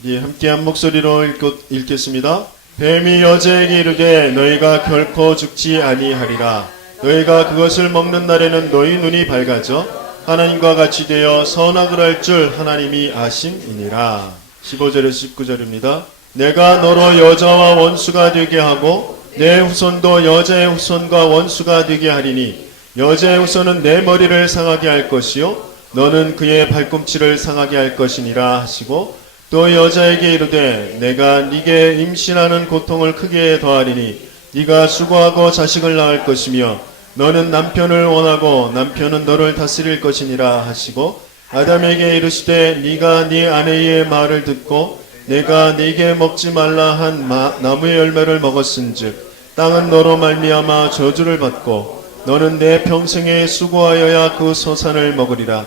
네, 함께 한 목소리로 읽겠습니다. 뱀이 여자에게 이르되 너희가 결코 죽지 아니하리라. 너희가 그것을 먹는 날에는 너희 눈이 밝아져 하나님과 같이 되어 선악을 할 줄 하나님이 아심이니라. 15절에서 19절입니다. 내가 너로 여자와 원수가 되게 하고 내 후손도 여자의 후손과 원수가 되게 하리니 여자의 후손은 내 머리를 상하게 할 것이요 너는 그의 발꿈치를 상하게 할 것이니라 하시고 또 여자에게 이르되 내가 네게 임신하는 고통을 크게 더하리니 네가 수고하고 자식을 낳을 것이며 너는 남편을 원하고 남편은 너를 다스릴 것이니라 하시고 아담에게 이르시되 네가 네 아내의 말을 듣고 내가 네게 먹지 말라 한 나무의 열매를 먹었은즉 땅은 너로 말미암아 저주를 받고 너는 내 평생에 수고하여야 그 소산을 먹으리라.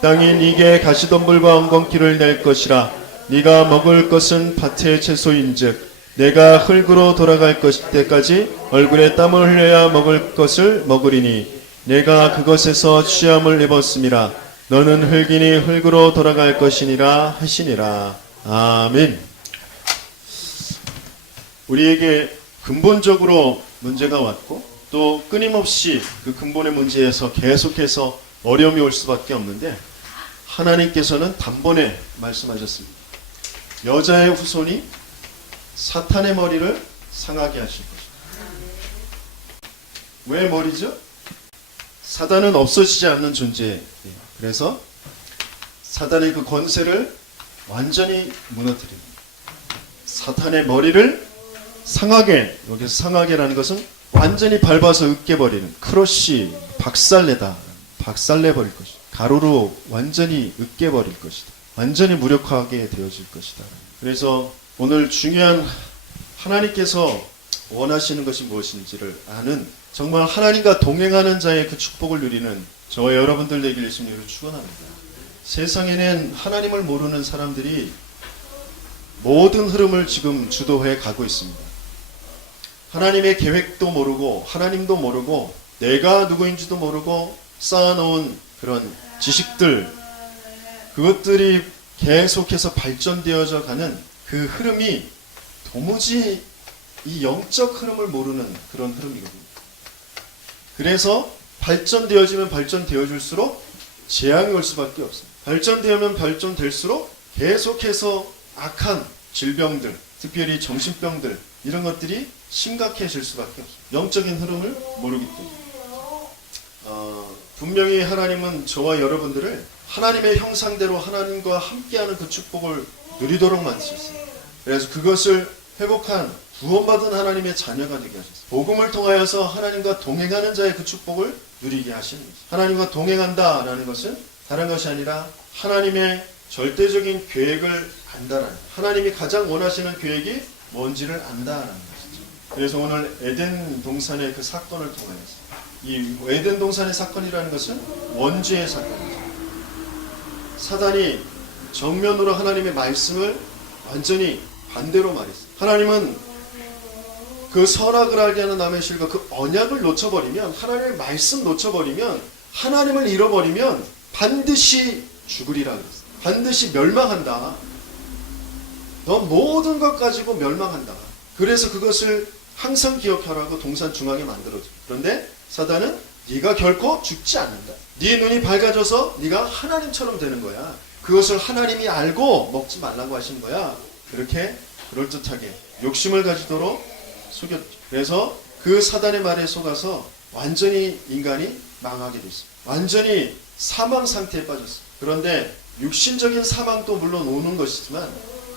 땅이 네게 가시덤불과 엉겅퀴를 낼 것이라. 네가 먹을 것은 밭의 채소인즉 내가 흙으로 돌아갈 때까지 얼굴에 땀을 흘려야 먹을 것을 먹으리니 내가 그것에서 취함을 입었음이라. 너는 흙이니 흙으로 돌아갈 것이니라 하시니라. 아멘. 우리에게 근본적으로 문제가 왔고 또 끊임없이 그 근본의 문제에서 계속해서 어려움이 올 수밖에 없는데 하나님께서는 단번에 말씀하셨습니다. 여자의 후손이 사탄의 머리를 상하게 하실 것입니다. 왜 머리죠? 사단은 없어지지 않는 존재예요. 그래서 사단의 그 권세를 완전히 무너뜨립니다. 사탄의 머리를 상하게, 여기서 상하게라는 것은 완전히 밟아서 으깨버리는, 크러쉬, 박살내다, 박살내버릴 것이다. 가루로 완전히 으깨버릴 것이다. 완전히 무력화하게 되어질 것이다. 그래서 오늘 중요한 하나님께서 원하시는 것이 무엇인지를 아는, 정말 하나님과 동행하는 자의 그 축복을 누리는 저와 여러분들 되기를 예수님으로 축원합니다. 세상에는 하나님을 모르는 사람들이 모든 흐름을 지금 주도해 가고 있습니다. 하나님의 계획도 모르고 하나님도 모르고 내가 누구인지도 모르고 쌓아놓은 그런 지식들, 그것들이 계속해서 발전되어져 가는 그 흐름이 도무지 이 영적 흐름을 모르는 그런 흐름이거든요. 그래서 발전되어지면 발전되어질수록 재앙이 올 수밖에 없습니다. 발전되면 발전될수록 계속해서 악한 질병들, 특별히 정신병들, 이런 것들이 심각해질 수밖에 없습니다. 영적인 흐름을 모르기 때문에. 분명히 하나님은 저와 여러분들을 하나님의 형상대로 하나님과 함께하는 그 축복을 누리도록 만드셨어요. 그래서 그것을 회복한 구원받은 하나님의 자녀가 되게 하셨어요. 복음을 통하여서 하나님과 동행하는 자의 그 축복을 누리게 하시는 것이죠. 하나님과 동행한다라는 것은 다른 것이 아니라 하나님의 절대적인 계획을 안다라는, 하나님이 가장 원하시는 계획이 뭔지를 안다라는 것이죠. 그래서 오늘 에덴 동산의 그 사건을 통하여서, 이 에덴 동산의 사건이라는 것은 원죄의 사건이죠. 사단이 정면으로 하나님의 말씀을 완전히 반대로 말했어요. 하나님은 그 선악을 알게 하는 남의 실과 그 언약을 놓쳐버리면, 하나님의 말씀 놓쳐버리면, 하나님을 잃어버리면 반드시 죽으리라 그랬어요. 반드시 멸망한다. 너 모든 것 가지고 멸망한다. 그래서 그것을 항상 기억하라고 동산 중앙에 만들어줘. 그런데 사단은 네가 결코 죽지 않는다. 네 눈이 밝아져서 네가 하나님처럼 되는 거야. 그것을 하나님이 알고 먹지 말라고 하신 거야. 그렇게 그럴듯하게 욕심을 가지도록 속였죠. 그래서 그 사단의 말에 속아서 완전히 인간이 망하게 됐습니다. 완전히 사망 상태에 빠졌습니다. 그런데 육신적인 사망도 물론 오는 것이지만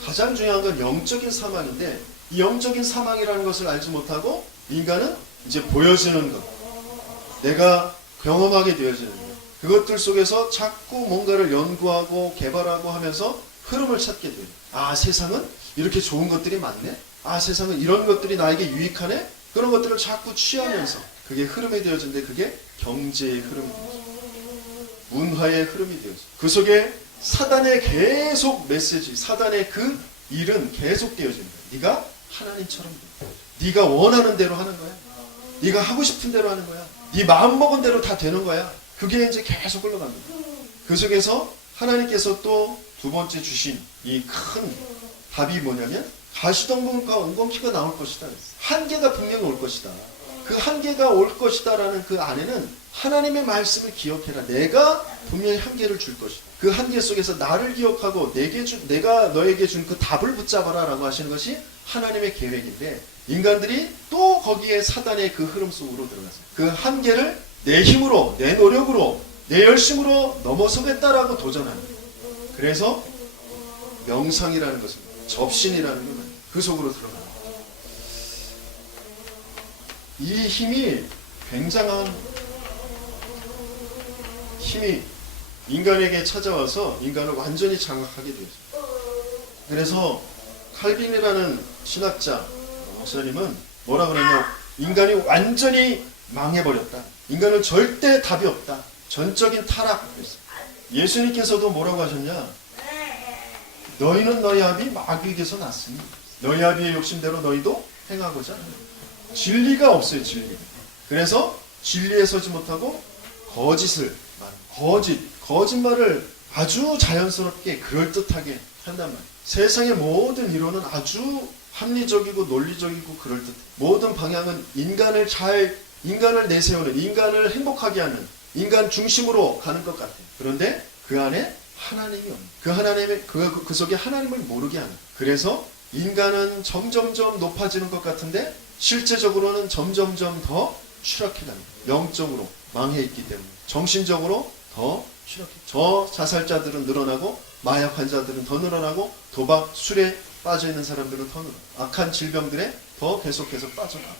가장 중요한 건 영적인 사망인데, 이 영적인 사망이라는 것을 알지 못하고 인간은 이제 보여지는 것, 내가 경험하게 되어지는 것, 그것들 속에서 자꾸 뭔가를 연구하고 개발하고 하면서 흐름을 찾게 돼요. 아, 세상은 이렇게 좋은 것들이 많네? 아, 세상은 이런 것들이 나에게 유익하네? 그런 것들을 자꾸 취하면서 그게 흐름이 되어지는데, 그게 경제의 흐름이 되어져, 문화의 흐름이 되어져. 그 속에 사단의 계속 메시지, 사단의 그 일은 계속 되어지는 거야. 네가 하나님처럼 돼. 네가 원하는 대로 하는 거야. 네가 하고 싶은 대로 하는 거야. 네 마음 먹은 대로 다 되는 거야. 그게 이제 계속 흘러갑니다. 그 속에서 하나님께서 또 두 번째 주신 이 큰 답이 뭐냐면 가시덤불과 엉겅퀴가 나올 것이다. 한계가 분명히 올 것이다. 그 한계가 올 것이다라는 그 안에는 하나님의 말씀을 기억해라. 내가 분명히 한계를 줄 것이다. 그 한계 속에서 나를 기억하고 내가 너에게 준 그 답을 붙잡아라 라고 하시는 것이 하나님의 계획인데, 인간들이 또 거기에 사단의 그 흐름 속으로 들어갔어요. 그 한계를 내 힘으로, 내 노력으로, 내 열심으로 넘어서겠다라고 도전하는 거예요. 그래서 명상이라는 것은, 접신이라는 것은 그 속으로 들어가는 거예요. 이 힘이 굉장한 힘이 인간에게 찾아와서 인간을 완전히 장악하게 되었어요. 그래서 칼빈이라는 신학자 목사님은 뭐라 그러냐면, 인간이 완전히 망해버렸다. 인간은 절대 답이 없다. 전적인 타락. 예수님께서도 뭐라고 하셨냐? 너희는 너희 아비 마귀에게서 났으니 너희 아비의 욕심대로 너희도 행하고자 하는. 진리가 없어요. 진리가. 그래서 진리에 서지 못하고 거짓말을 아주 자연스럽게 그럴듯하게 한단 말이에요. 세상의 모든 이론은 아주 합리적이고 논리적이고 그럴듯. 모든 방향은 인간을 내세우는, 인간을 행복하게 하는, 인간 중심으로 가는 것 같아요. 그런데 그 안에 하나님이 없는, 그 속에 하나님을 모르게 하는. 그래서 인간은 점점점 높아지는 것 같은데 실제적으로는 점점점 더 추락해갑니다. 영적으로 망해있기 때문에. 정신적으로 더 추락해. 저자살자들은 늘어나고, 마약 환자들은 더 늘어나고, 도박, 술에 빠져있는 사람들은 더 늘어나고, 악한 질병들에 더 계속해서 빠져나가고.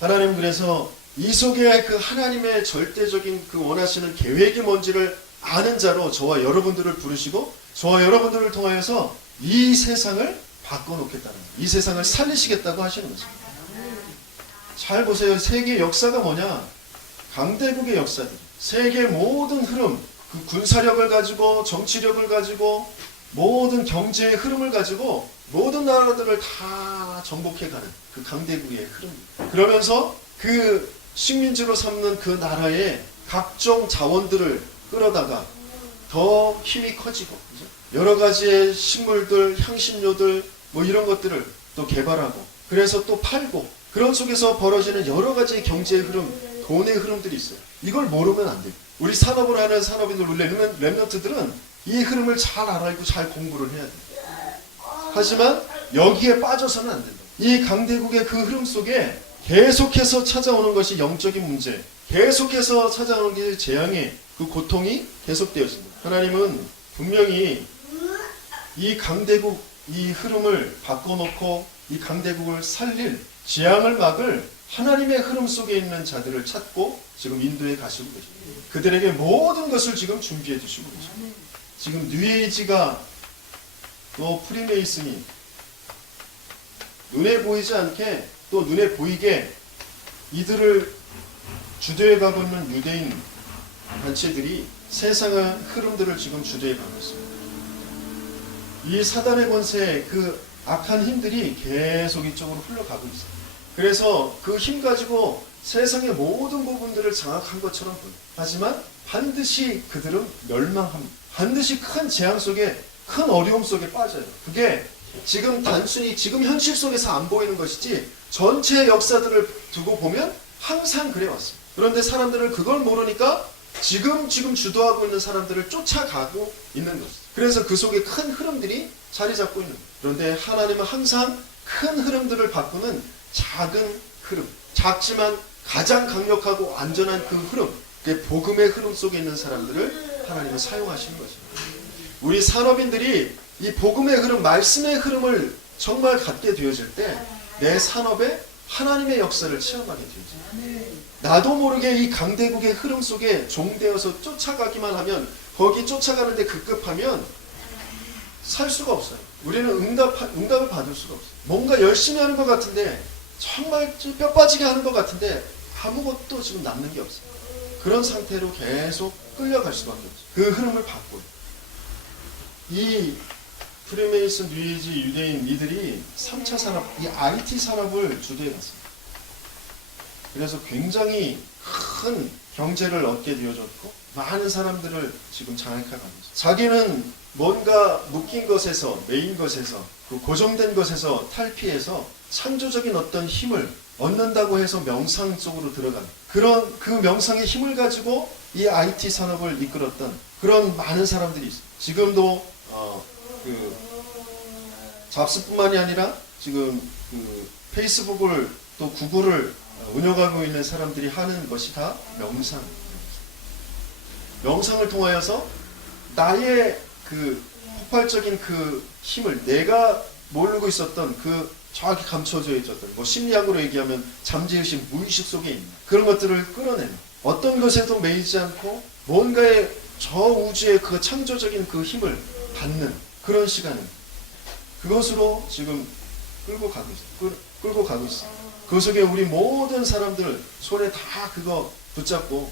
하나님은 그래서 이 속에 그 하나님의 절대적인 그 원하시는 계획이 뭔지를 아는 자로 저와 여러분들을 부르시고, 저와 여러분들을 통하여서 이 세상을 바꿔놓겠다는 거예요. 이 세상을 살리시겠다고 하시는 거죠. 잘 보세요. 세계 역사가 뭐냐? 강대국의 역사들. 세계 모든 흐름, 그 군사력을 가지고, 정치력을 가지고, 모든 경제의 흐름을 가지고 모든 나라들을 다 정복해가는 그 강대국의 흐름입니다. 그러면서 그 식민지로 삼는 그 나라의 각종 자원들을 끌어다가 더 힘이 커지고, 그죠? 여러 가지의 식물들, 향신료들 뭐 이런 것들을 또 개발하고, 그래서 또 팔고, 그런 속에서 벌어지는 여러 가지의 경제의 흐름, 돈의 흐름들이 있어요. 이걸 모르면 안 돼요. 우리 산업을 하는 산업인들, 우리 랩런트들은 이 흐름을 잘 알고 잘 공부를 해야 돼요. 하지만 여기에 빠져서는 안 된다. 이 강대국의 그 흐름 속에 계속해서 찾아오는 것이 영적인 문제, 계속해서 찾아오는 게 재앙의 그 고통이 계속되었습니다. 하나님은 분명히 이 강대국, 이 흐름을 바꿔놓고 이 강대국을 살릴, 재앙을 막을 하나님의 흐름 속에 있는 자들을 찾고 지금 인도에 가시고 계십니다. 그들에게 모든 것을 지금 준비해 주시고 계십니다. 지금 뉴에이지가, 또 프리메이슨이 눈에 보이지 않게 또 눈에 보이게 이들을 주도해 가고 있는 유대인 단체들이 세상의 흐름들을 지금 주도해 가고 있습니다. 이 사단의 권세, 그 악한 힘들이 계속 이쪽으로 흘러가고 있어요. 그래서 그 힘 가지고 세상의 모든 부분들을 장악한 것처럼 보여요. 하지만 반드시 그들은 멸망합니다. 반드시 큰 재앙 속에, 큰 어려움 속에 빠져요. 그게 지금 단순히 지금 현실 속에서 안 보이는 것이지 전체 역사들을 두고 보면 항상 그래왔어요. 그런데 사람들은 그걸 모르니까 지금 주도하고 있는 사람들을 쫓아가고 있는 것이죠. 그래서 그 속에 큰 흐름들이 자리 잡고 있는 거예요. 그런데 하나님은 항상 큰 흐름들을 바꾸는 작은 흐름, 작지만 가장 강력하고 안전한 그 흐름, 그 복음의 흐름 속에 있는 사람들을 하나님은 사용하시는 것입니다. 우리 산업인들이 이 복음의 흐름, 말씀의 흐름을 정말 갖게 되어질 때 내 산업에 하나님의 역사를 체험하게 되어져요. 나도 모르게 이 강대국의 흐름 속에 종되어서 쫓아가기만 하면, 거기 쫓아가는데 급급하면 살 수가 없어요. 우리는 응답을 받을 수가 없어요. 뭔가 열심히 하는 것 같은데, 정말 뼈 빠지게 하는 것 같은데 아무것도 지금 남는 게 없어요. 그런 상태로 계속 끌려갈 수밖에 없어요. 그 흐름을 바꿔요. 이 프리메이슨, 뉴에이지, 유대인 이들이 3차 산업, 이 IT 산업을 주도해갔습니다. 그래서 굉장히 큰 경제를 얻게 되어졌고 많은 사람들을 지금 장악해가고 있어요. 자기는 뭔가 묶인 것에서, 메인 것에서, 그 고정된 것에서 탈피해서 창조적인 어떤 힘을 얻는다고 해서 명상 속으로 들어가는 그런 그 명상의 힘을 가지고 이 IT 산업을 이끌었던 그런 많은 사람들이 있어요. 지금도 그 잡스뿐만이 아니라 지금 그 페이스북을 또 구글을 운영하고 있는 사람들이 하는 것이 다 명상. 명상을 통하여서 나의 그 폭발적인 그 힘을 내가 모르고 있었던 그 정확히 감춰져 있었던 뭐 심리학으로 얘기하면 잠재의식, 무의식 속에 있는 그런 것들을 끌어내는 어떤 것에도 매이지 않고 뭔가의 저 우주의 그 창조적인 그 힘을 받는 그런 시간은 그것으로 지금 끌고 가고 있어요. 끌고 가고 있어요. 그 속에 우리 모든 사람들 손에 다 그거 붙잡고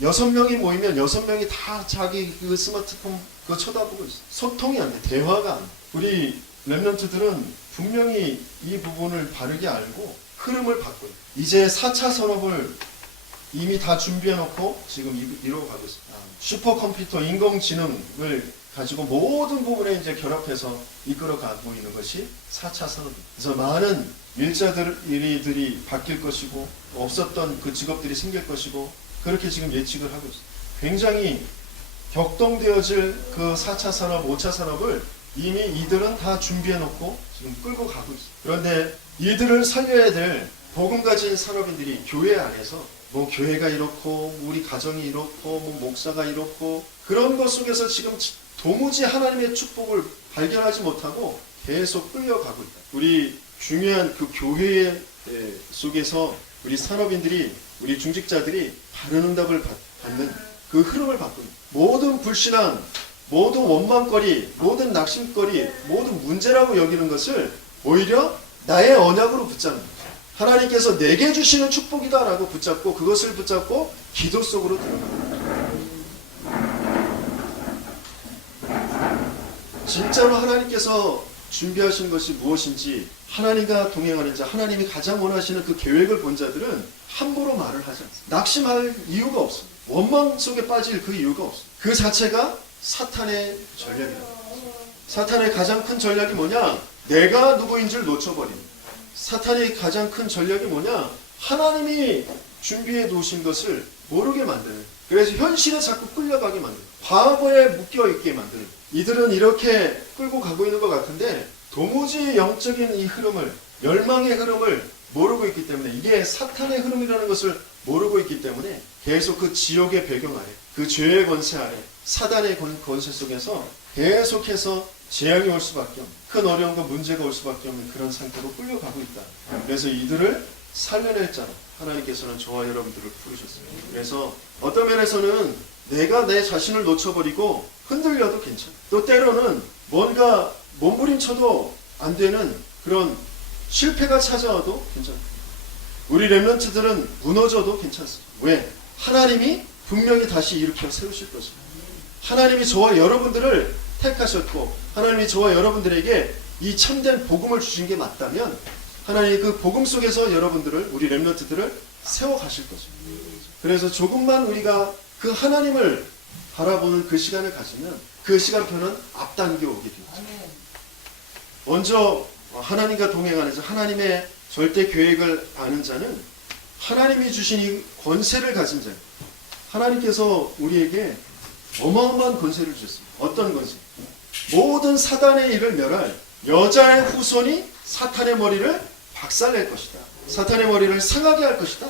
6명이 모이면 6명이 다 자기 그 스마트폰 그거 쳐다보고 있어요. 소통이 안 돼. 대화가 안 돼. 우리 랩런트들은 분명히 이 부분을 바르게 알고 흐름을 바꿔요. 이제 4차 산업을 이미 다 준비해놓고 지금 이루어 가고 있습니다. 슈퍼컴퓨터, 인공지능을 가지고 모든 부분에 이제 결합해서 이끌어 가고 있는 것이 4차 산업입니다. 그래서 많은 일자들이 바뀔 것이고 없었던 그 직업들이 생길 것이고 그렇게 지금 예측을 하고 있습니다. 굉장히 격동되어질 그 4차 산업, 5차 산업을 이미 이들은 다 준비해놓고 지금 끌고 가고 있습니다. 그런데 이들을 살려야 될 복음 가진 산업인들이 교회 안에서 뭐 교회가 이렇고 우리 가정이 이렇고 뭐 목사가 이렇고 그런 것 속에서 지금 도무지 하나님의 축복을 발견하지 못하고 계속 끌려가고 있다. 우리 중요한 그 교회 속에서 우리 산업인들이 우리 중직자들이 바른 응답을 받는 그 흐름을 바꾸는 모든 불신앙, 모든 원망거리, 모든 낙심거리, 모든 문제라고 여기는 것을 오히려 나의 언약으로 붙잡는 거예요. 하나님께서 내게 주시는 축복이다라고 붙잡고 그것을 붙잡고 기도 속으로 들어갑니다. 진짜로 하나님께서 준비하신 것이 무엇인지 하나님과 동행하는 자, 하나님이 가장 원하시는 그 계획을 본 자들은 함부로 말을 하지 않습니다. 낙심할 이유가 없습니다. 원망 속에 빠질 그 이유가 없습니다. 그 자체가 사탄의 전략입니다. 사탄의 가장 큰 전략이 뭐냐? 내가 누구인지를 놓쳐버립니다. 사탄의 가장 큰 전략이 뭐냐? 하나님이 준비해 놓으신 것을 모르게 만드는. 그래서 현실에 자꾸 끌려가게 만드는. 과거에 묶여있게 만드는. 이들은 이렇게 끌고 가고 있는 것 같은데 도무지 영적인 이 흐름을, 멸망의 흐름을 모르고 있기 때문에 이게 사탄의 흐름이라는 것을 모르고 있기 때문에 계속 그 지옥의 배경 아래, 그 죄의 권세 아래, 사단의 권세 속에서 계속해서 재앙이 올 수밖에 없는, 큰 어려움과 문제가 올 수밖에 없는 그런 상태로 끌려가고 있다. 그래서 이들을 살려낼 자로 하나님께서는 저와 여러분들을 부르셨습니다. 그래서 어떤 면에서는 내가 내 자신을 놓쳐버리고 흔들려도 괜찮아. 또 때로는 뭔가 몸부림쳐도 안 되는 그런 실패가 찾아와도 괜찮아. 우리 렘넌트들은 무너져도 괜찮습니다. 왜? 하나님이 분명히 다시 일으켜 세우실 것입니다. 하나님이 저와 여러분들을 택하셨고 하나님이 저와 여러분들에게 이 참된 복음을 주신 게 맞다면 하나님이 그 복음 속에서 여러분들을, 우리 렘넌트들을 세워가실 것입니다. 그래서 조금만 우리가 그 하나님을 바라보는 그 시간을 가지면 그 시간표는 앞당겨 오게 됩니다. 먼저 하나님과 동행하는 자, 하나님의 절대 계획을 아는 자는 하나님이 주신 이 권세를 가진 자예요. 하나님께서 우리에게 어마어마한 권세를 주셨습니다. 어떤 권세? 모든 사단의 일을 멸할 여자의 후손이 사탄의 머리를 박살낼 것이다. 사탄의 머리를 상하게 할 것이다.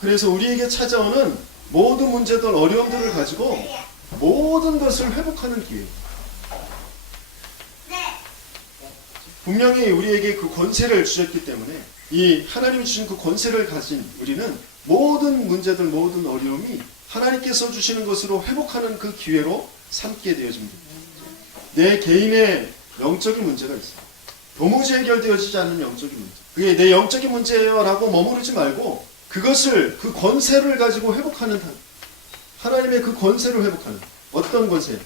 그래서 우리에게 찾아오는 모든 문제들, 어려움들을 가지고 모든 것을 회복하는 기회. 분명히 우리에게 그 권세를 주셨기 때문에 이 하나님이 주신 그 권세를 가진 우리는 모든 문제들, 모든 어려움이 하나님께서 주시는 것으로 회복하는 그 기회로 삼게 되어집니다. 내 개인의 영적인 문제가 있어요. 도무지 해결되어지지 않는 영적인 문제. 그게 내 영적인 문제예요 라고 머무르지 말고 그것을, 그 권세를 가지고 회복하는, 하나님의 그 권세를 회복하는. 어떤 권세?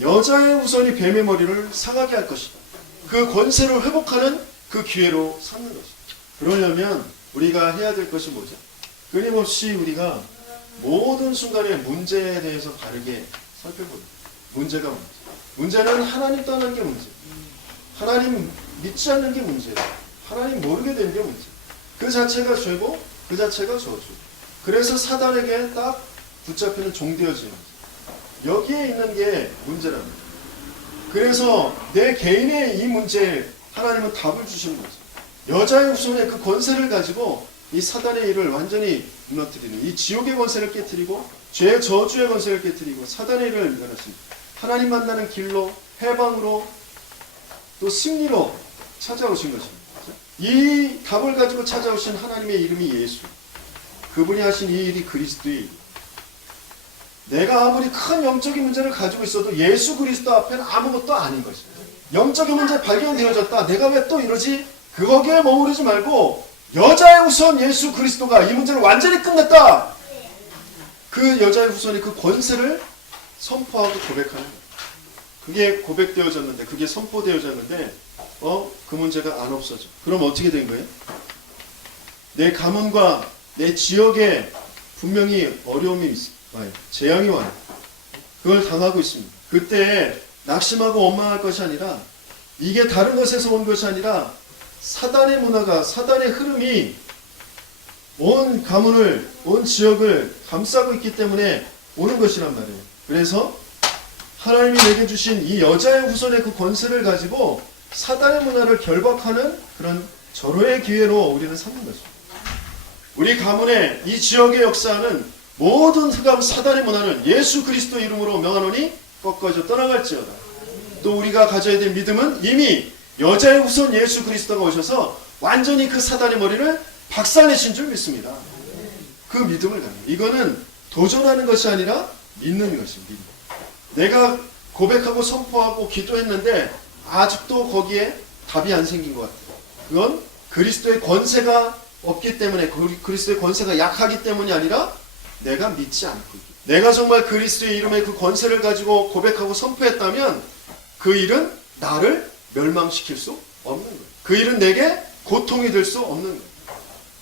여자의 후손이 뱀의 머리를 상하게 할 것이다. 그 권세를 회복하는 그 기회로 삼는 것이다. 그러려면 우리가 해야 될 것이 뭐죠? 끊임없이 우리가 모든 순간의 문제에 대해서 바르게 살펴보는. 문제가 뭔지. 문제는 하나님 떠나는 게 문제. 하나님 믿지 않는 게 문제예요. 하나님 모르게 되는 게 문제. 그 자체가 죄고 그 자체가 저주. 그래서 사단에게 딱 붙잡히는 종되어지는 거죠. 여기에 있는 게 문제랍니다. 그래서 내 개인의 이 문제에 하나님은 답을 주시는 거죠. 여자의 후손의 그 권세를 가지고 이 사단의 일을 완전히 무너뜨리는, 이 지옥의 권세를 깨뜨리고 죄의 저주의 권세를 깨뜨리고 사단의 일을 일어났습니다. 하나님 만나는 길로, 해방으로, 또 승리로 찾아오신 것입니다. 이 답을 가지고 찾아오신 하나님의 이름이 예수. 그분이 하신 이 일이 그리스도의 일. 내가 아무리 큰 영적인 문제를 가지고 있어도 예수 그리스도 앞에는 아무것도 아닌 것입니다. 영적인 문제 발견되어졌다. 내가 왜 또 이러지? 거기에 머무르지 말고 여자의 후손 예수 그리스도가 이 문제를 완전히 끝냈다. 그 여자의 후손이 그 권세를 선포하고 고백하는 거예요. 그게 고백되어졌는데, 그게 선포되어졌는데 그 문제가 안 없어져. 그럼 어떻게 된 거예요? 내 가문과 내 지역에 분명히 어려움이 있어요. 재앙이 와요. 그걸 당하고 있습니다. 그때 낙심하고 원망할 것이 아니라, 이게 다른 것에서 온 것이 아니라 사단의 문화가, 사단의 흐름이 온 가문을, 온 지역을 감싸고 있기 때문에 오는 것이란 말이에요. 그래서 하나님이 내게 주신 이 여자의 후손의 그 권세를 가지고 사단의 문화를 결박하는 그런 절호의 기회로 우리는 삼는 것입니다. 우리 가문의 이 지역의 역사는 모든 흑암 사단의 문화는 예수 그리스도 이름으로 명하노니 꺾어져 떠나갈지어다. 또 우리가 가져야 될 믿음은 이미 여자의 후손 예수 그리스도가 오셔서 완전히 그 사단의 머리를 박살내신 줄 믿습니다. 그 믿음을 가는 거예요. 이거는 도전하는 것이 아니라 믿는 것입니다. 내가 고백하고 선포하고 기도했는데 아직도 거기에 답이 안 생긴 것 같아요. 그건 그리스도의 권세가 없기 때문에, 그리스도의 권세가 약하기 때문이 아니라 내가 믿지 않고 있기. 내가 정말 그리스도의 이름의 그 권세를 가지고 고백하고 선포했다면 그 일은 나를 멸망시킬 수 없는 거예요. 그 일은 내게 고통이 될 수 없는 거예요.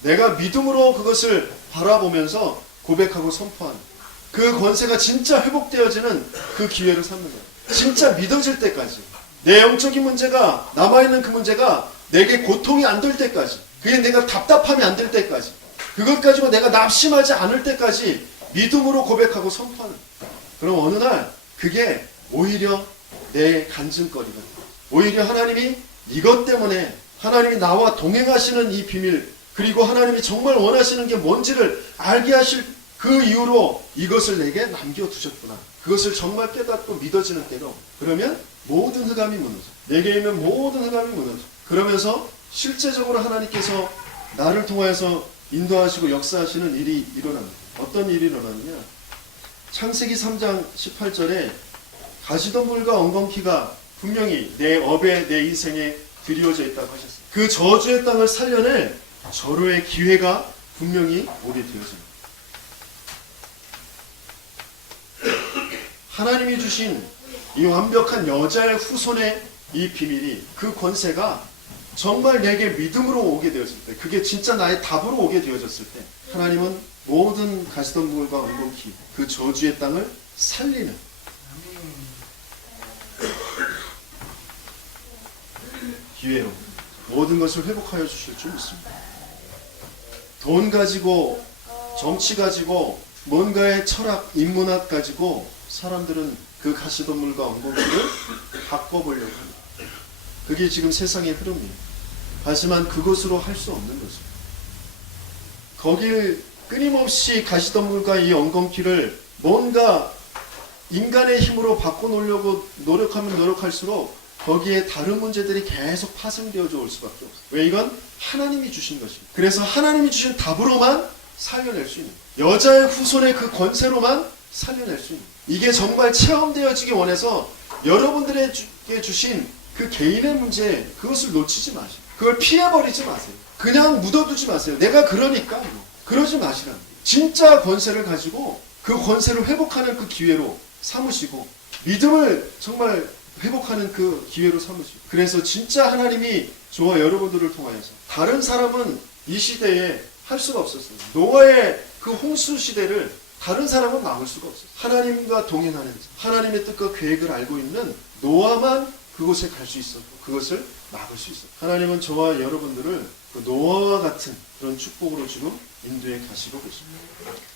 내가 믿음으로 그것을 바라보면서 고백하고 선포하는 거예요. 그 권세가 진짜 회복되어지는 그 기회를 삼는 거예요. 진짜 믿어질 때까지. 내 영적인 문제가, 남아있는 그 문제가 내게 고통이 안 될 때까지, 그게 내가 답답함이 안 될 때까지, 그것 가지고 내가 낙심하지 않을 때까지 믿음으로 고백하고 선포하는 거예요. 그럼 어느 날 그게 오히려 내 간증거리가 돼요. 오히려 하나님이 이것 때문에, 하나님이 나와 동행하시는 이 비밀, 그리고 하나님이 정말 원하시는 게 뭔지를 알게 하실 그 이유로 이것을 내게 남겨두셨구나. 그것을 정말 깨닫고 믿어지는 때가 오고, 그러면 모든 흑암이 무너져. 내게 있는 모든 흑암이 무너져. 그러면서 실제적으로 하나님께서 나를 통하여서 인도하시고 역사하시는 일이 일어납니다. 어떤 일이 일어나느냐? 창세기 3장 18절에 가시덤불과 엉겅퀴가 분명히 내 업에, 내 인생에 드리워져 있다고 하셨어요. 그 저주의 땅을 살려낼 절호의 기회가 분명히 오게 되어집니다. 하나님이 주신 이 완벽한 여자의 후손의 이 비밀이, 그 권세가 정말 내게 믿음으로 오게 되었을 때, 그게 진짜 나의 답으로 오게 되어졌을 때, 하나님은 모든 가시덤불과 엉겅퀴, 그 저주의 땅을 살리는 기회로 모든 것을 회복하여 주실 줄 믿습니다. 돈 가지고, 정치 가지고, 뭔가의 철학, 인문학 가지고 사람들은 그 가시덤불과 엉겅퀴를 바꿔보려고 합니다. 그게 지금 세상의 흐름이에요. 하지만 그것으로 할 수 없는 것입니다. 거길 끊임없이 가시덤불과 이 엉겅퀴를 뭔가 인간의 힘으로 바꿔놓으려고 노력하면 노력할수록 거기에 다른 문제들이 계속 파생되어져 올 수밖에 없어요. 왜? 이건 하나님이 주신 것입니다. 그래서 하나님이 주신 답으로만 살려낼 수 있는, 여자의 후손의 그 권세로만 살려낼 수 있는, 이게 정말 체험되어지기 원해서 여러분들에게 주신 그 개인의 문제, 그것을 놓치지 마세요. 그걸 피해버리지 마세요. 그냥 묻어두지 마세요. 내가 그러니까 그러지 마시라. 진짜 권세를 가지고 그 권세를 회복하는 그 기회로 삼으시고, 믿음을 정말 회복하는 그 기회로 삼으시고, 그래서 진짜 하나님이 저와 여러분들을 통하여서, 다른 사람은 이 시대에 할 수가 없었어요. 노아의 그 홍수 시대를 다른 사람은 막을 수가 없어요. 하나님과 동행하는, 하나님의 뜻과 계획을 알고 있는 노아만 그곳에 갈 수 있었고 그것을 막을 수 있었고 하나님은 저와 여러분들을 그 노아와 같은 그런 축복으로 지금 인도에 가시고 계십니다.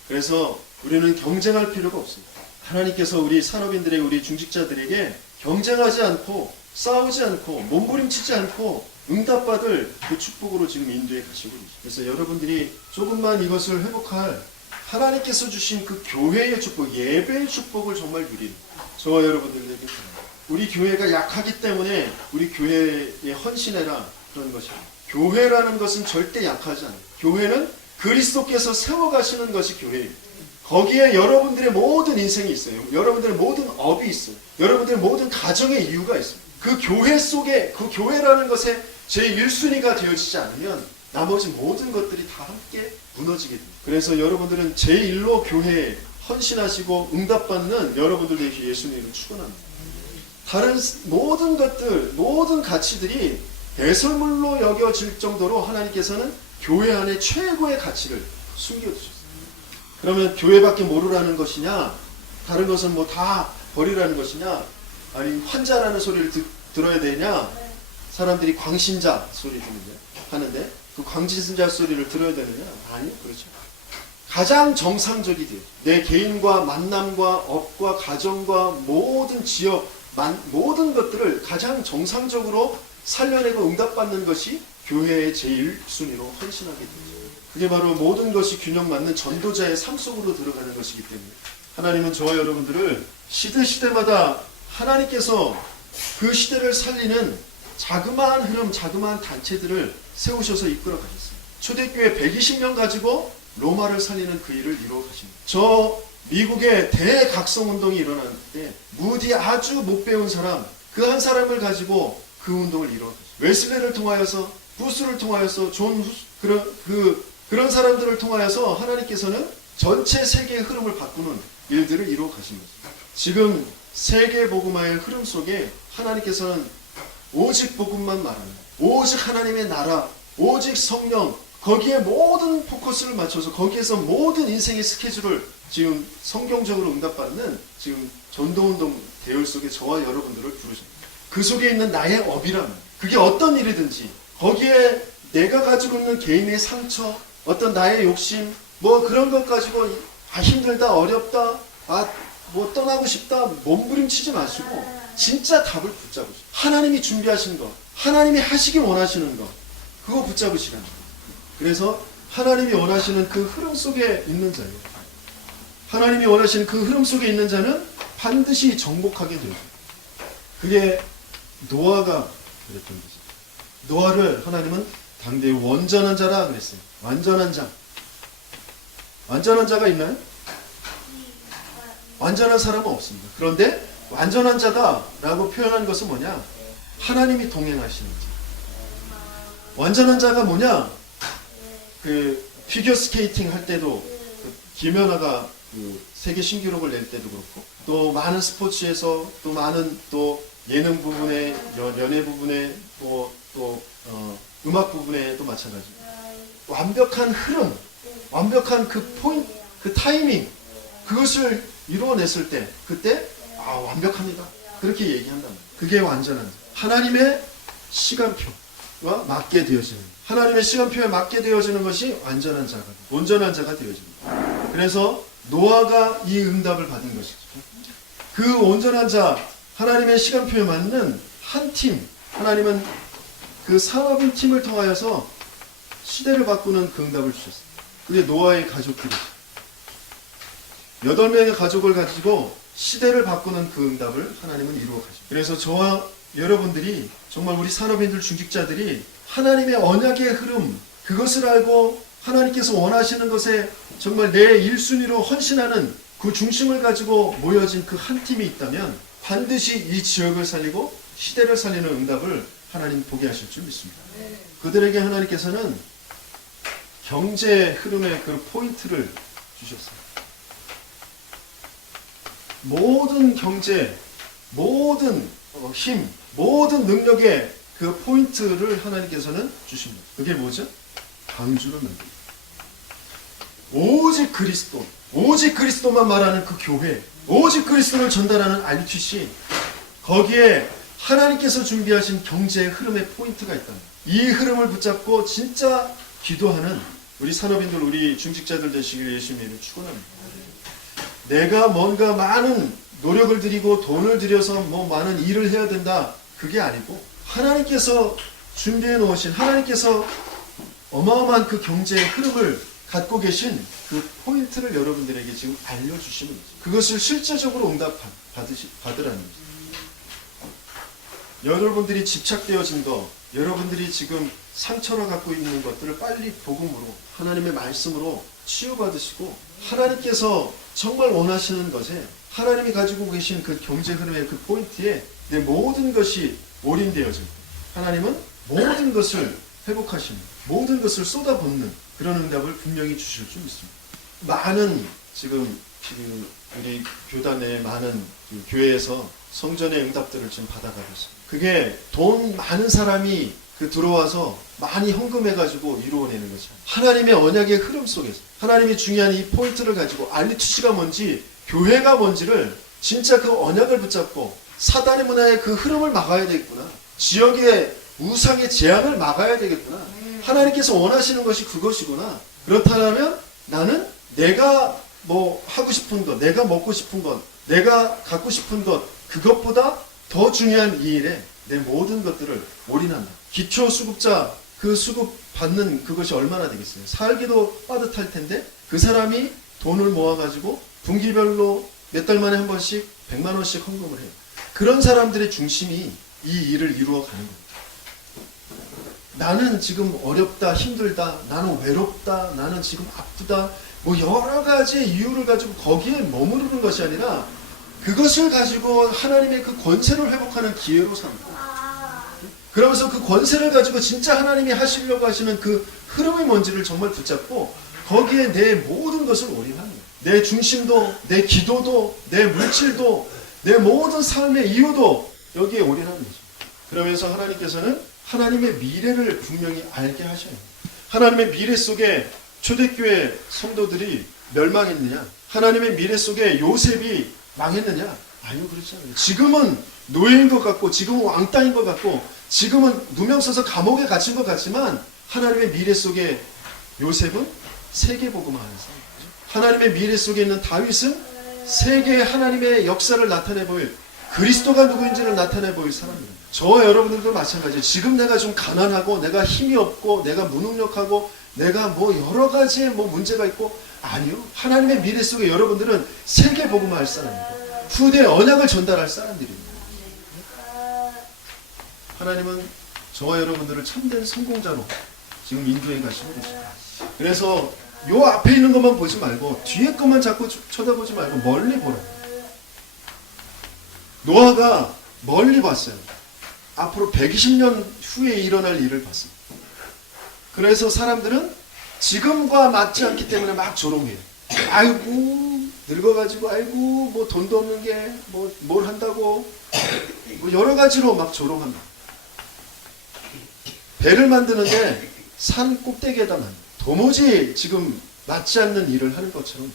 그래서 우리는 경쟁할 필요가 없습니다. 하나님께서 우리 산업인들에게 우리 중직자들에게 경쟁하지 않고 싸우지 않고 몸부림치지 않고 응답받을 그 축복으로 지금 인도에 가시고 계십니다. 그래서 여러분들이 조금만 이것을 회복할 하나님께서 주신 그 교회의 축복, 예배의 축복을 정말 누리는 저와 여러분들에게 바랍니다. 우리 교회가 약하기 때문에 우리 교회에 헌신해라 그런 것입니다. 교회라는 것은 절대 약하지 않아요. 교회는 그리스도께서 세워가시는 것이 교회예요. 거기에 여러분들의 모든 인생이 있어요. 여러분들의 모든 업이 있어요. 여러분들의 모든 가정의 이유가 있습니다. 그 교회 속에 그 교회라는 것에 제1순위가 되어지지 않으면 나머지 모든 것들이 다 함께 무너지게 됩니다. 그래서 여러분들은 제1로 교회에 헌신하시고 응답받는 여러분들에게 예수님을 축원합니다. 다른 모든 것들, 모든 가치들이 배설물로 여겨질 정도로 하나님께서는 교회 안에 최고의 가치를 숨겨두셨어요. 그러면 교회밖에 모르라는 것이냐, 다른 것은 뭐 다 버리라는 것이냐, 아니 환자라는 소리를 들어야 되냐, 사람들이 광신자 소리 하는데 그 광신자 소리를 들어야 되느냐? 아니요, 그렇죠. 가장 정상적이 돼요. 내 개인과 만남과 업과 가정과 모든 지역, 모든 것들을 가장 정상적으로 살려내고 응답받는 것이 교회의 제1순위로 헌신하게 되죠. 그게 바로 모든 것이 균형 맞는 전도자의 삶 속으로 들어가는 것이기 때문에 하나님은 저와 여러분들을 시대마다 하나님께서 그 시대를 살리는 자그마한 흐름, 자그마한 단체들을 세우셔서 이끌어 가셨어요. 초대교회 120명 가지고 로마를 살리는 그 일을 이루어 가십니다. 저 미국의 대각성운동이 일어날 때 무디 아주 못 배운 사람, 그 한 사람을 가지고 그 운동을 이루어 가십니다. 웨슬레를 통하여서, 부스를 통하여서, 그런 사람들을 통하여서 하나님께서는 전체 세계의 흐름을 바꾸는 일들을 이루어 가십니다. 지금 세계 복음화의 흐름 속에 하나님께서는 오직 복음만 말하는, 오직 하나님의 나라, 오직 성령, 거기에 모든 포커스를 맞춰서 거기에서 모든 인생의 스케줄을 지금 성경적으로 응답받는 지금 전도운동 대열 속에 저와 여러분들을 부르십니다. 그 속에 있는 나의 업이라면 그게 어떤 일이든지 거기에 내가 가지고 있는 개인의 상처, 어떤 나의 욕심, 뭐 그런 것 가지고 힘들다, 어렵다, 뭐 떠나고 싶다, 몸부림치지 마시고 진짜 답을 붙잡으시고 하나님이 준비하신 것, 하나님이 하시기 원하시는 것, 그거 붙잡으시라는 거예요. 그래서 하나님이 원하시는 그 흐름 속에 있는 자예요. 하나님이 원하시는 그 흐름 속에 있는 자는 반드시 정복하게 되죠. 그게 노아가 그랬던 거죠. 노아를 하나님은 당대의 완전한 자라 그랬어요. 완전한 자. 완전한 자가 있나요? 완전한 사람은 없습니다. 그런데 완전한 자다라고 표현한 것은 뭐냐? 하나님이 동행하시는 자. 완전한 자가 뭐냐? 그 피겨 스케이팅 할 때도 김연아가 그 세계 신기록을 낼 때도 그렇고 또 많은 스포츠에서 또 많은 또 예능 부분에 연애 부분에 또 음악 부분에도 마찬가지입니다. 완벽한 흐름, 완벽한 그 포인트, 그 타이밍 그것을 이루어냈을 때 그때 완벽합니다. 그렇게 얘기한단 말이에요. 그게 완전한 자. 하나님의 시간표와 맞게 되어지는, 하나님의 시간표에 맞게 되어지는 것이 완전한 자가, 온전한 자가 되어집니다. 그래서 노아가 이 응답을 받은 것이죠. 그 온전한 자, 하나님의 시간표에 맞는 한 팀, 하나님은 그 산업인 팀을 통하여서 시대를 바꾸는 그 응답을 주셨어요. 그게 노아의 가족들이죠. 8명의 가족을 가지고 시대를 바꾸는 그 응답을 하나님은 이루어 가십니다. 그래서 저와 여러분들이 정말 우리 산업인들 중직자들이 하나님의 언약의 흐름, 그것을 알고 하나님께서 원하시는 것에 정말 내 1순위로 헌신하는 그 중심을 가지고 모여진 그 한 팀이 있다면 반드시 이 지역을 살리고 시대를 살리는 응답을 하나님 보게 하실 줄 믿습니다. 그들에게 하나님께서는 경제 흐름의 그 포인트를 주셨어요. 모든 경제, 모든 힘, 모든 능력의 그 포인트를 하나님께서는 주십니다. 그게 뭐죠? 방주로 만듭니다. 오직 그리스도, 오직 그리스도만 말하는 그 교회, 오직 그리스도를 전달하는 RTC, 거기에 하나님께서 준비하신 경제의 흐름의 포인트가 있다. 이 흐름을 붙잡고 진짜 기도하는 우리 산업인들, 우리 중직자들 되시길 예수님을 축원합니다. 내가 뭔가 많은 노력을 들이고 돈을 들여서 뭐 많은 일을 해야 된다, 그게 아니고 하나님께서 준비해 놓으신, 하나님께서 어마어마한 그 경제의 흐름을 갖고 계신 그 포인트를 여러분들에게 지금 알려주시는 거죠. 그것을 실제적으로 받으라는 거죠. 여러분들이 집착되어진 것, 여러분들이 지금 상처를 갖고 있는 것들을 빨리 복음으로, 하나님의 말씀으로 치유받으시고, 하나님께서 정말 원하시는 것에, 하나님이 가지고 계신 그 경제 흐름의 그 포인트에 내 모든 것이 올인되어질 때 하나님은 모든 것을 회복하시는, 모든 것을 쏟아붓는 그런 응답을 분명히 주실 줄 믿습니다. 많은 지금 우리 교단 내 많은 교회에서 성전의 응답들을 지금 받아가고 있습니다. 그게 돈 많은 사람이 들어와서 많이 헌금해가지고 이루어내는 거죠. 하나님의 언약의 흐름 속에서 하나님이 중요한 이 포인트를 가지고 RUTC가 뭔지, 교회가 뭔지를 진짜 그 언약을 붙잡고 사단의 문화의 그 흐름을 막아야 되겠구나. 지역의 우상의 재앙을 막아야 되겠구나. 하나님께서 원하시는 것이 그것이구나. 그렇다면 나는 내가 뭐 하고 싶은 것, 내가 먹고 싶은 것, 내가 갖고 싶은 것, 그것보다 더 중요한 이 일에 내 모든 것들을 올인한다. 기초 수급자, 그 수급 받는 그것이 얼마나 되겠어요? 살기도 빠듯할 텐데 그 사람이 돈을 모아가지고 분기별로 몇 달 만에 한 번씩 100만 원씩 헌금을 해요. 그런 사람들의 중심이 이 일을 이루어가는 겁니다. 나는 지금 어렵다, 힘들다, 나는 외롭다, 나는 지금 아프다, 뭐 여러 가지 이유를 가지고 거기에 머무르는 것이 아니라 그것을 가지고 하나님의 그 권세를 회복하는 기회로 삼고, 그러면서 그 권세를 가지고 진짜 하나님이 하시려고 하시는 그 흐름의 뭔지를 정말 붙잡고 거기에 내 모든 것을 올인하는 거예요. 내 중심도, 내 기도도, 내 물질도, 내 모든 삶의 이유도 여기에 올인하는 거죠. 그러면서 하나님께서는 하나님의 미래를 분명히 알게 하셔요. 하나님의 미래 속에 초대교회 성도들이 멸망했느냐? 하나님의 미래 속에 요셉이 망했느냐? 아니요, 그렇지 않아요. 지금은 노예인 것 같고, 지금은 왕따인 것 같고, 지금은 누명 써서 감옥에 갇힌 것 같지만 하나님의 미래 속에 요셉은 세계복음을 하는 사람이죠. 하나님의 미래 속에 있는 다윗은 세계의 하나님의 역사를 나타내 보일, 그리스도가 누구인지를 나타내 보일 사람입니다. 저와 여러분들도 마찬가지예요. 지금 내가 좀 가난하고, 내가 힘이 없고, 내가 무능력하고, 내가 뭐 여러 가지 뭐 문제가 있고, 아니요. 하나님의 미래 속에 여러분들은 세계복음을 할 사람입니다. 후대에 언약을 전달할 사람들입니다. 하나님은 저와 여러분들을 참된 성공자로 지금 인도해 가시고 계십니다. 그래서 요 앞에 있는 것만 보지 말고 뒤에 것만 자꾸 쳐다보지 말고 멀리 보라. 노아가 멀리 봤어요. 앞으로 120년 후에 일어날 일을 봤습니다. 그래서 사람들은 지금과 맞지 않기 때문에 막 조롱해요. 아이고 늙어가지고, 아이고 뭐 돈도 없는 게 뭐 뭘 한다고, 뭐 여러 가지로 막 조롱한다. 배를 만드는데 산 꼭대기에다 도무지 지금 맞지 않는 일을 하는 것처럼.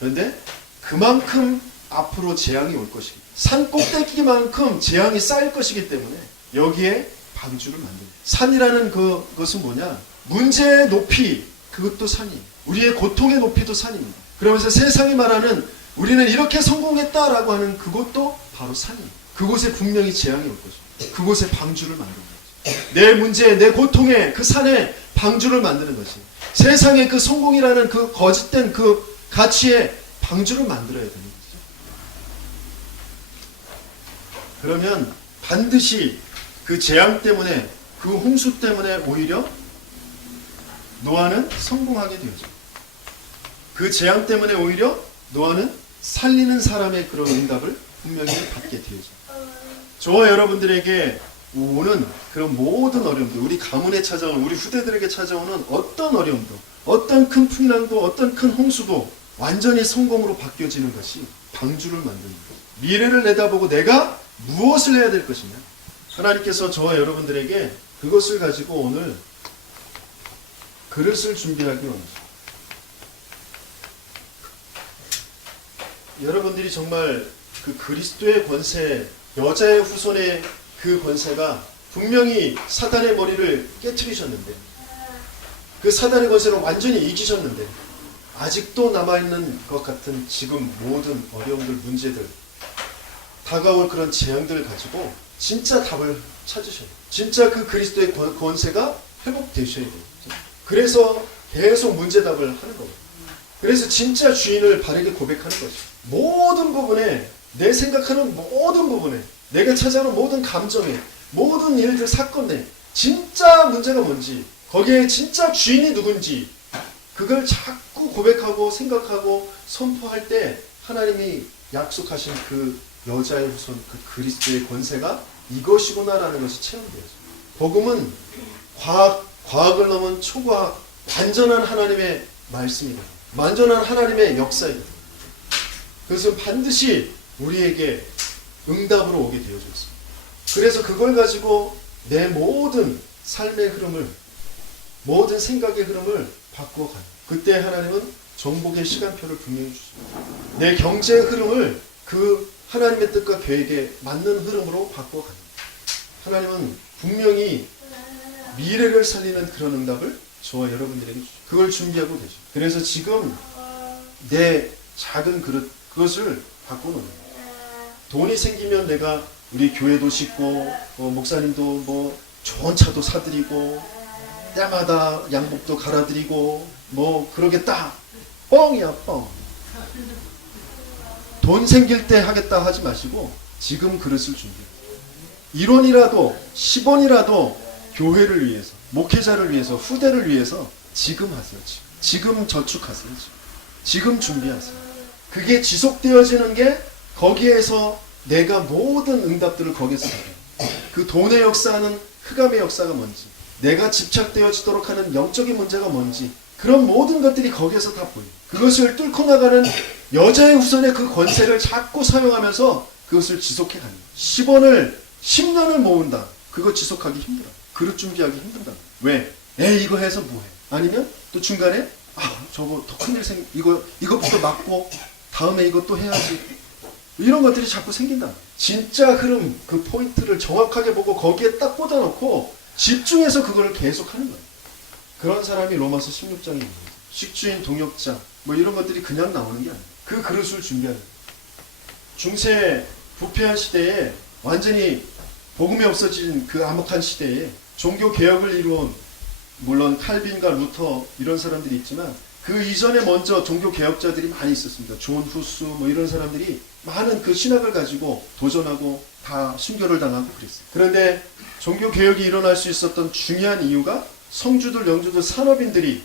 그런데 그만큼 앞으로 재앙이 올 것이기, 산 꼭대기만큼 재앙이 쌓일 것이기 때문에 여기에 방주를 만듭니다. 산이라는 그것은 뭐냐? 문제의 높이, 그것도 산이에요. 우리의 고통의 높이도 산입니다. 그러면서 세상이 말하는 우리는 이렇게 성공했다라고 하는 그것도 바로 산이에요. 그곳에 분명히 재앙이 올 것입니다. 그곳에 방주를 만드는 거죠. 내 문제, 내 고통에 그 산에 방주를 만드는 것이, 세상의 그 성공이라는 그 거짓된 그 가치에 방주를 만들어야 되는 거죠. 그러면 반드시 그 재앙 때문에, 그 홍수 때문에 오히려 노아는 성공하게 되어져. 그 재앙 때문에 오히려 노아는 살리는 사람의 그런 응답을 분명히 받게 되어져. 저와 여러분들에게 오는 그런 모든 어려움들, 우리 가문에 찾아오는, 우리 후대들에게 찾아오는 어떤 어려움도, 어떤 큰 풍랑도, 어떤 큰 홍수도 완전히 성공으로 바뀌어지는 것이 방주를 만드는 거예요. 미래를 내다보고 내가 무엇을 해야 될 것이냐. 하나님께서 저와 여러분들에게 그것을 가지고 오늘 그릇을 준비하기 원합니다. 여러분들이 정말 그 그리스도의 권세, 여자의 후손의 그 권세가 분명히 사단의 머리를 깨트리셨는데, 그 사단의 권세를 완전히 이기셨는데 아직도 남아있는 것 같은 지금 모든 어려움들, 문제들, 다가올 그런 재앙들을 가지고 진짜 답을 찾으셔야 돼요. 진짜 그 그리스도의 권세가 회복되셔야 돼요. 그래서 계속 문제답을 하는 거예요. 그래서 진짜 주인을 바르게 고백하는 거죠. 모든 부분에, 내 생각하는 모든 부분에, 내가 찾아오는 모든 감정에, 모든 일들, 사건에 진짜 문제가 뭔지, 거기에 진짜 주인이 누군지 그걸 자꾸 고백하고 생각하고 선포할 때 하나님이 약속하신 그 여자의 후손, 그 그리스도의 권세가 이것이구나라는 것이 체험돼요. 복음은 과학을 넘은 초과학, 완전한 하나님의 말씀이다. 완전한 하나님의 역사이다. 그것은 반드시 우리에게 응답으로 오게 되어져 있습니다. 그래서 그걸 가지고 내 모든 삶의 흐름을, 모든 생각의 흐름을 바꿔가요. 그때 하나님은 정복의 시간표를 분명히 주십니다. 내 경제의 흐름을 그 하나님의 뜻과 계획에 맞는 흐름으로 바꿔갑니다. 하나님은 분명히 미래를 살리는 그런 응답을 저와 여러분들에게 주십니다. 그걸 준비하고 계십니다. 그래서 지금 내 작은 그릇, 그것을 바꿔놓는 거예요. 돈이 생기면 내가 우리 교회도 짓고, 목사님도 뭐 좋은 차도 사드리고, 때마다 양복도 갈아드리고, 뭐 그러겠다. 뻥이야, 뻥. 돈 생길 때 하겠다 하지 마시고 지금 그릇을 준비해요. 1원이라도 10원이라도 교회를 위해서, 목회자를 위해서, 후대를 위해서 지금 하세요. 지금 저축하세요. 지금 준비하세요. 그게 지속되어지는 게 거기에서 내가 모든 응답들을 거기서 받아요. 그 돈의 역사는 흑암의 역사가 뭔지, 내가 집착되어지도록 하는 영적인 문제가 뭔지, 그런 모든 것들이 거기에서 다 보여요. 그것을 뚫고 나가는 여자의 후손의 그 권세를 자꾸 사용하면서 그것을 지속해 가는 거예요. 10원을 10년을 모은다. 그거 지속하기 힘들어. 그릇 준비하기 힘들다. 왜? 이거 해서 뭐해? 아니면 또 중간에 저거 더 큰일 이것부터 막고 다음에 이것도 해야지. 이런 것들이 자꾸 생긴다. 진짜 흐름, 그 포인트를 정확하게 보고 거기에 딱 꽂아놓고 집중해서 그걸 계속 하는 거예요. 그런 사람이 로마서 16장에 있는 거예요. 식주인, 동역자, 뭐 이런 것들이 그냥 나오는 게 아니에요. 그 그릇을 준비하는 거예요. 중세 부패한 시대에 완전히 복음이 없어진 그 암흑한 시대에 종교 개혁을 이루은, 물론 칼빈과 루터 이런 사람들이 있지만 그 이전에 먼저 종교 개혁자들이 많이 있었습니다. 존 후스 뭐 이런 사람들이 많은 그 신학을 가지고 도전하고 다 순교를 당하고 그랬어요. 그런데 종교 개혁이 일어날 수 있었던 중요한 이유가 성주들, 영주들, 산업인들이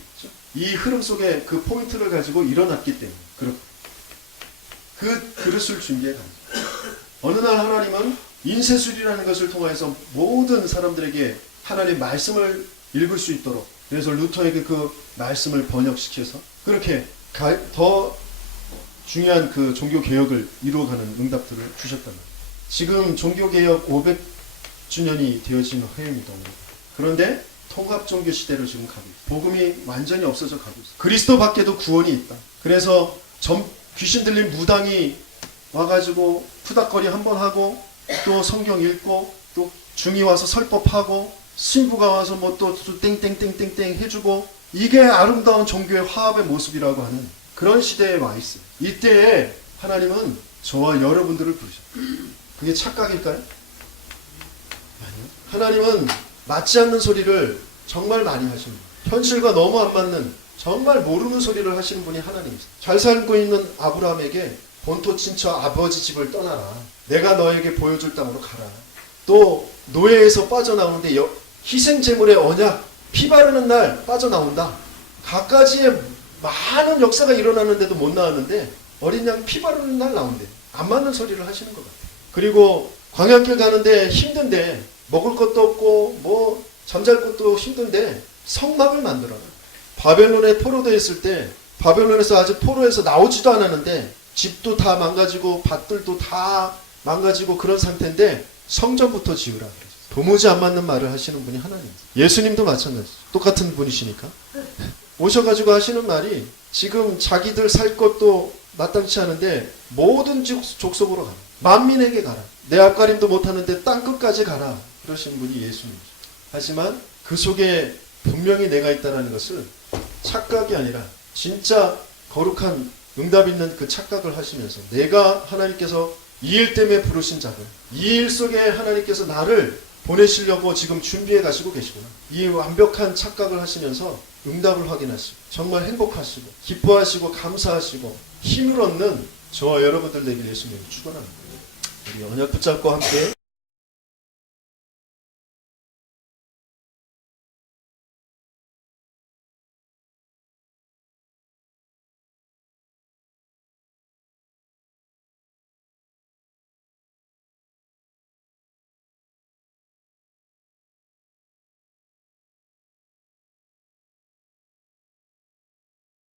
이 흐름 속에 그 포인트를 가지고 일어났기 때문에 그 그릇을 준비해 갑니다. 어느 날 하나님은 인쇄술이라는 것을 통해서 모든 사람들에게 하나님의 말씀을 읽을 수 있도록, 그래서 루터에게 그 말씀을 번역시켜서 그렇게 더 중요한 그 종교개혁을 이루어가는 응답들을 주셨단 말이에요. 지금 종교개혁 500주년이 되어진 해입니다. 그런데 통합종교 시대로 지금 가고 있어요. 복음이 완전히 없어져 가고 있어요. 그리스도 밖에도 구원이 있다. 그래서 귀신 들린 무당이 와가지고 푸닥거리 한번 하고, 또 성경 읽고, 또 중이 와서 설법하고, 신부가 와서 뭐 또 땡땡땡땡땡 해주고, 이게 아름다운 종교의 화합의 모습이라고 하는 그런 시대에 와 있어요. 이때에 하나님은 저와 여러분들을 부르셨어요. 그게 착각일까요? 아니요. 하나님은 맞지 않는 소리를 정말 많이 하십니다. 현실과 너무 안 맞는, 정말 모르는 소리를 하시는 분이 하나님이세요. 잘 살고 있는 아브라함에게 본토 친처 아버지 집을 떠나라. 내가 너에게 보여줄 땅으로 가라. 또 노예에서 빠져나오는데 희생제물의 언약, 피 바르는 날 빠져나온다. 갖가지의 많은 역사가 일어나는데도 못 나왔는데 어린 양 피 바르는 날 나온대. 안 맞는 소리를 하시는 것 같아요. 그리고 광야길 가는데 힘든데, 먹을 것도 없고 뭐 잠잘 것도 힘든데 성막을 만들어라. 바벨론에 포로되어 있을 때 바벨론에서 아직 포로에서 나오지도 않았는데 집도 다 망가지고 밭들도 다 망가지고 그런 상태인데 성전부터 지으라 그랬어요. 도무지 안 맞는 말을 하시는 분이 하나님이세요. 예수님도 마찬가지죠. 똑같은 분이시니까 오셔가지고 하시는 말이, 지금 자기들 살 것도 마땅치 않은데 모든 족속으로 가라. 만민에게 가라. 내 앞가림도 못하는데 땅 끝까지 가라. 그러신 분이 예수님이죠. 하지만 그 속에 분명히 내가 있다는 것을 착각이 아니라 진짜 거룩한 응답 있는 그 착각을 하시면서 내가 하나님께서 이 일 때문에 부르신 자들, 이 일 속에 하나님께서 나를 보내시려고 지금 준비해 가시고 계시구나. 이 완벽한 착각을 하시면서 응답을 확인하시고 정말 행복하시고 기뻐하시고 감사하시고 힘을 얻는 저와 여러분들 되길 예수님이 축원합니다. 우리 언약 붙잡고 함께